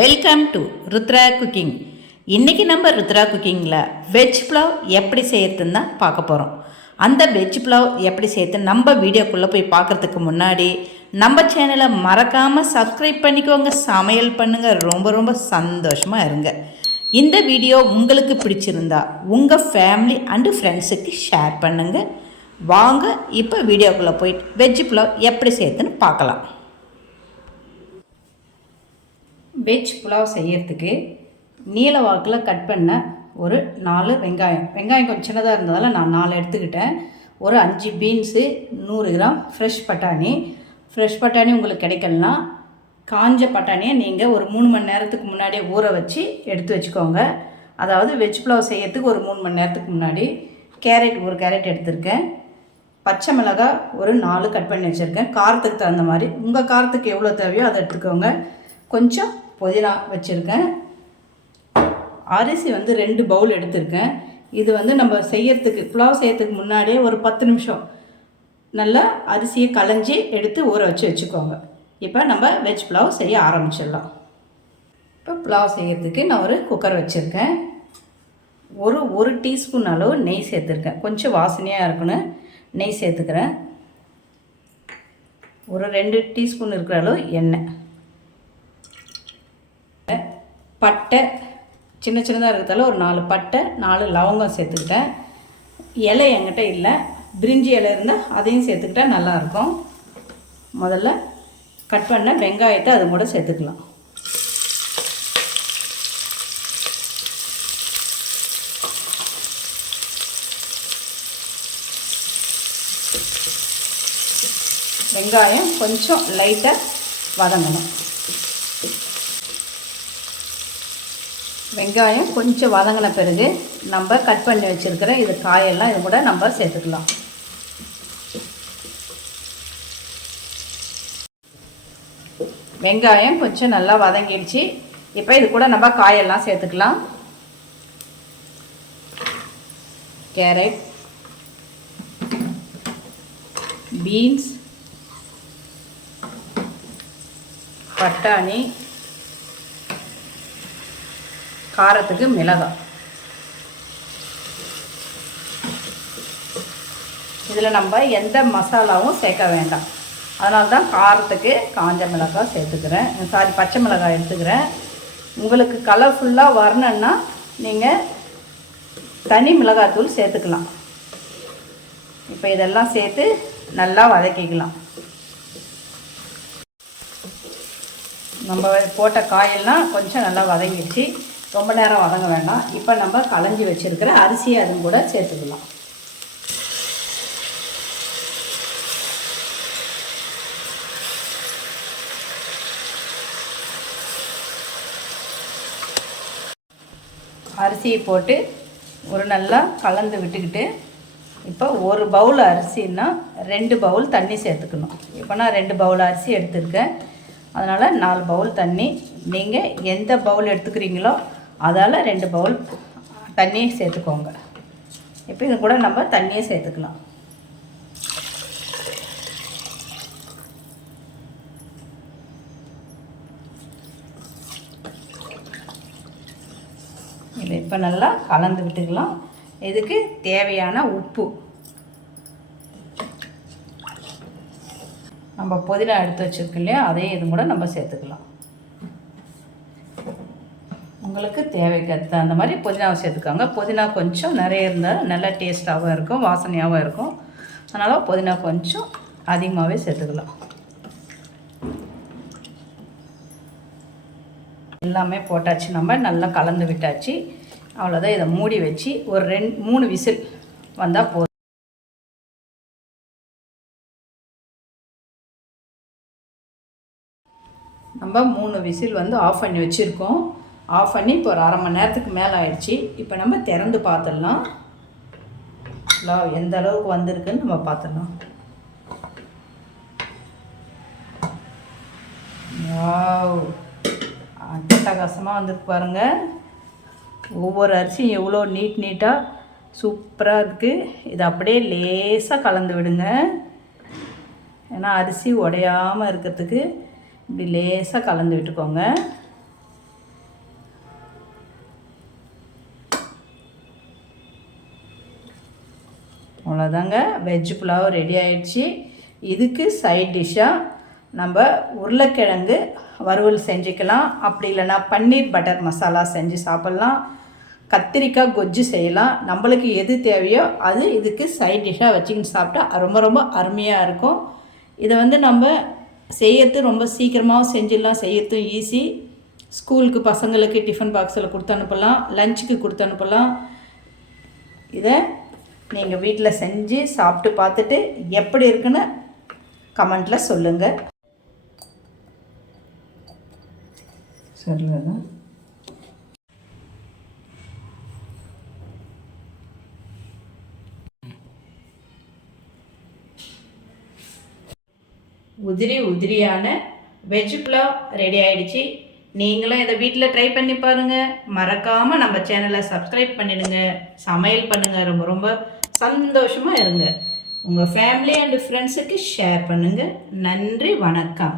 Welcome to Rudra cooking. இன்றைக்கி நம்ம ருத்ரா குக்கிங்கில் வெஜ் புலாவ் எப்படி செய்யறதுன்னு தான் பார்க்க போகிறோம். அந்த வெஜ் புலாவ் எப்படி செய்யறது நம்ம வீடியோக்குள்ளே போய் பார்க்குறதுக்கு முன்னாடி நம்ம சேனலை மறக்காமல் சப்ஸ்கிரைப் பண்ணிக்கோங்க. சமையல் பண்ணுங்கள், ரொம்ப ரொம்ப சந்தோஷமாக இருங்க. இந்த வீடியோ உங்களுக்கு பிடிச்சிருந்தா உங்கள் ஃபேமிலி அண்டு ஃப்ரெண்ட்ஸுக்கு ஷேர் பண்ணுங்கள். வாங்க இப்போ வீடியோக்குள்ளே போயிட்டு வெஜ் புலாவ் எப்படி செய்யறதுன்னு பார்க்கலாம். வெஜ் புலாவ் செய்யறதுக்கு நீல வாக்கில் கட் பண்ண ஒரு 4 வெங்காயம் கொஞ்சம் சின்னதாக இருந்ததால் நான் 4 எடுத்துக்கிட்டேன். ஒரு 5 பீன்ஸு, 100 கிராம் ஃப்ரெஷ் பட்டாணி உங்களுக்கு கிடைக்கலனா காஞ்ச பட்டாணியை நீங்கள் ஒரு 3 மணி நேரத்துக்கு முன்னாடியே ஊற வச்சு எடுத்து வச்சுக்கோங்க. அதாவது வெஜ் புலாவ் செய்யறதுக்கு ஒரு 3 மணி நேரத்துக்கு முன்னாடி. ஒரு கேரட் எடுத்திருக்கேன். பச்சை மிளகாய் ஒரு 4 கட் பண்ணி வச்சுருக்கேன். காரத்துக்கு தகுந்த மாதிரி உங்கள் காரத்துக்கு எவ்வளோ தேவையோ அதை எடுத்துக்கோங்க. கொஞ்சம் புதினா வச்சுருக்கேன். அரிசி 2 பவுல் எடுத்திருக்கேன். இது நம்ம செய்யறதுக்கு புலாவ் செய்யறதுக்கு முன்னாடியே ஒரு 10 நிமிஷம் நல்லா அரிசியை களைஞ்சி எடுத்து ஊற வச்சுக்கோங்க. இப்போ நம்ம வெஜ் புலாவ் செய்ய ஆரம்பிச்சிடலாம். இப்போ புலாவ் செய்யறதுக்கு நான் ஒரு குக்கர் வச்சுருக்கேன். ஒரு டீஸ்பூன் அளவு நெய் சேர்த்துருக்கேன். கொஞ்சம் வாசனையாக இருக்குன்னு நெய் சேர்த்துக்கிறேன். ஒரு 2 டீஸ்பூன் இருக்கிற அளவு எண்ணெய். பட்டை சின்னதாக இருக்கிறதால ஒரு 4 பட்டை 4 லவங்கம் சேர்த்துக்கிட்டேன். இலை என்கிட்ட இல்லை, பிரிஞ்சி இலை இருந்தால் அதையும் சேர்த்துக்கிட்டா நல்லாயிருக்கும். முதல்ல கட் பண்ண வெங்காயத்தை அது கூட சேர்த்துக்கலாம். வெங்காயம் கொஞ்சம் லைட்டாக வதங்கணும். வெங்காயம் கொஞ்சம் வதங்கின பிறகு நம்ம கட் பண்ணி வச்சுருக்கிற இது காயெல்லாம் இது கூட நம்ம சேர்த்துக்கலாம். வெங்காயம் கொஞ்சம் நல்லா வதங்கிடுச்சு. இப்போ இது கூட நம்ம காயெல்லாம் சேர்த்துக்கலாம். கேரட், பீன்ஸ், பட்டாணி, காரத்துக்கு மிளகாய். இதில் நம்ம எந்த மசாலாவும் சேர்க்க வேண்டாம். அதனால தான் காரத்துக்கு காஞ்ச மிளகாய் சேர்த்துக்கிறேன். பச்சை மிளகாய் எடுத்துக்கிறேன். உங்களுக்கு கலர்ஃபுல்லாக வரணுன்னா நீங்கள் தனி மிளகாய்த்தூள் சேர்த்துக்கலாம். இப்போ இதெல்லாம் சேர்த்து நல்லா வதக்கிக்கலாம். நம்ம போட்ட காயெல்லாம் கொஞ்சம் நல்லா வதங்கிடுச்சு. ரொம்ப நேரம் வதங்க வேண்டாம். இப்போ நம்ம களைஞ்சி வச்சுருக்கிற அரிசியை அதுவும் கூட சேர்த்துக்கலாம். அரிசியை போட்டு ஒரு நல்லா கலந்து விட்டுக்கிட்டு இப்போ ஒரு பவுல் அரிசின்னா 2 பவுல் தண்ணி சேர்த்துக்கணும். இப்போ நான் 2 பவுல் அரிசி எடுத்துருக்கேன். அதனால் 4 பவுல் தண்ணி. நீங்கள் எந்த பவுல் எடுத்துக்கிறீங்களோ அதால் 2 பவுல் தண்ணியை சேர்த்துக்கோங்க. இப்போ இது கூட நம்ம தண்ணியை சேர்த்துக்கலாம். இதை இப்போ நல்லா கலந்து விட்டுக்கலாம். இதுக்கு தேவையான உப்பு, நம்ம புதினா எடுத்து வச்சுருக்கோம் இல்லையா, அதையும் இது கூட நம்ம சேர்த்துக்கலாம். உங்களுக்கு தேவைக்கு அந்த மாதிரி புதினாவை சேர்த்துக்காங்க. புதினா கொஞ்சம் நிறைய இருந்தால் நல்லா டேஸ்ட்டாகவும் இருக்கும், வாசனையாகவும் இருக்கும். அதனால் புதினா கொஞ்சம் அதிகமாகவே சேர்த்துக்கலாம். எல்லாமே போட்டாச்சு, நம்ம நல்லா கலந்து விட்டாச்சு. அவ்வளோதான். இதை மூடி வச்சு ஒரு 3 விசில் வந்தால் போதும். நம்ம 3 விசில் ஆஃப் பண்ணி வச்சுருக்கோம். ஆஃப் பண்ணி இப்போ ஒரு 1/2 மணி நேரத்துக்கு மேலே ஆயிடுச்சு. இப்போ நம்ம திறந்து பார்த்துடலாம். எந்த அளவுக்கு வந்திருக்குன்னு நம்ம பார்த்துடலாம். வாவ், அட்டகாசமாக வந்திருக்கு பாருங்கள். ஒவ்வொரு அரிசியும் எவ்வளோ நீட்டாக சூப்பராக இருக்குது. இது அப்படியே லேசாக கலந்து விடுங்க. ஏன்னா அரிசி உடையாமல் இருக்கிறதுக்கு இப்படி லேசாக கலந்து விட்டுக்கோங்க. அவ்வளோதாங்க, வெஜ் புலாவ் ரெடி ஆயிடுச்சு. இதுக்கு சைட் டிஷ்ஷாக நம்ம உருளைக்கிழங்கு வறுவல் செஞ்சுக்கலாம், அப்படி இல்லைன்னா பன்னீர் பட்டர் மசாலா செஞ்சு சாப்பிட்லாம், கத்திரிக்காய் கொஜ்ஜு செய்யலாம். நம்மளுக்கு எது தேவையோ அது இதுக்கு சைட் டிஷ்ஷாக வச்சுக்கின்னு சாப்பிட்டா ரொம்ப ரொம்ப அருமையாக இருக்கும். இதை நம்ம செய்யறது ரொம்ப சீக்கிரமாகவும் செஞ்சிடலாம், செய்யறதும் ஈஸி. ஸ்கூலுக்கு பசங்களுக்கு டிஃபன் பாக்ஸில் கொடுத்து அனுப்பலாம், லஞ்சுக்கு கொடுத்து அனுப்பலாம். இதை நீங்கள் வீட்டில் செஞ்சு சாப்பிட்டு பார்த்துட்டு எப்படி இருக்குன்னு கமெண்ட்டில் சொல்லுங்கள். சொல்லுங்க. உதிரியான வெஜ் புலாவ் ரெடி ஆகிடுச்சு. நீங்களும் இதை வீட்டில் ட்ரை பண்ணி பாருங்கள். மறக்காமல் நம்ம சேனலை சப்ஸ்கிரைப் பண்ணிடுங்க. சமையல் பண்ணுங்கள், ரொம்ப ரொம்ப சந்தோஷமாக இருங்க. உங்கள் ஃபேமிலி அண்ட் ஃப்ரெண்ட்ஸுக்கு ஷேர் பண்ணுங்கள். நன்றி, வணக்கம்.